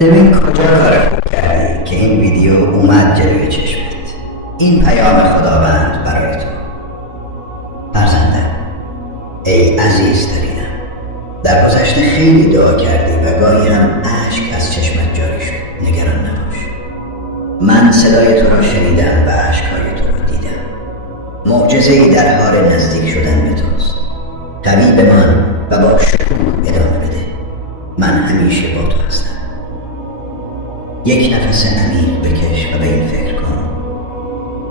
ببین کجا کار خوب کردی که این ویدیو اومد جلوی چشمت. این پیام خداوند برای تو. فرزندم، ای عزیزترینم، در گذشته خیلی دعا کردی و گاهی هم اشک از چشمت جاری شد. نگران نباش، من صدای تو را شنیدم و اشکهای تو را دیدم. معجزه‌ای در حال نزدیک شدن به توست. قوی بمان و با شکوه ادامه بده. من همیشه با تو هستم. یک نفس عمیق بکش و به این فکر کن: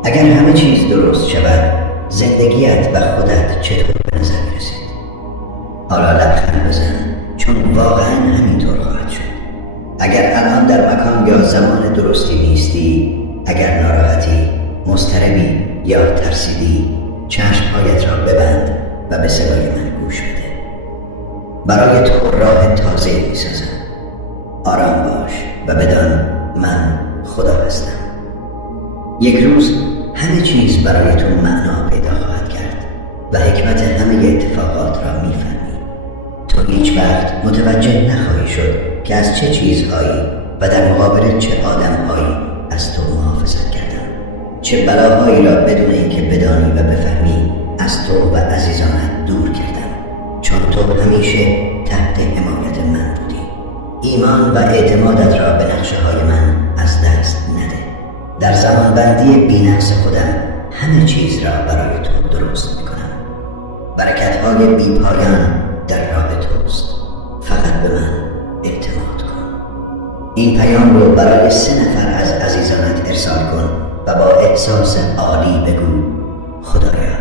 اگر همه چیز درست شود، زندگیت و خودت چطور به نظر میرسید؟ حالا لبخند بزن، چون واقعا همینطور خواهد شد. اگر الان در مکان یا زمان درستی نیستی، اگر ناراحتی، مضطربی یا ترسیدی، چشمهایت را ببند و به صدای من گوش بده. برای تو راه تازه‌ای می‌سازم. آرام باش و بدان من خدا هستم. یک روز همه چیز برای تو معنا پیدا خواهد کرد و حکمت همه اتفاقات را میفهمی. تو هیچ وقت متوجه نخواهی شد که از چه چیزهایی و در مقابل چه آدمهایی از تو محافظت کردم، چه بلاهایی را بدون اینکه بدانی و بفهمی از تو و عزیزانت دور کردم، چون تو همیشه تحت حمایت من بودی. ایمان و اعتمادت را به نقشه های من از دست نده. در زمان بندی بی‌نقص خودم همه چیز را برای تو درست میکنم. برکت های بی پایان در راه توست. فقط به من اعتماد کن. این پیام رو برای 3 نفر از عزیزانت ارسال کن و با احساس عالی بگو: خدایا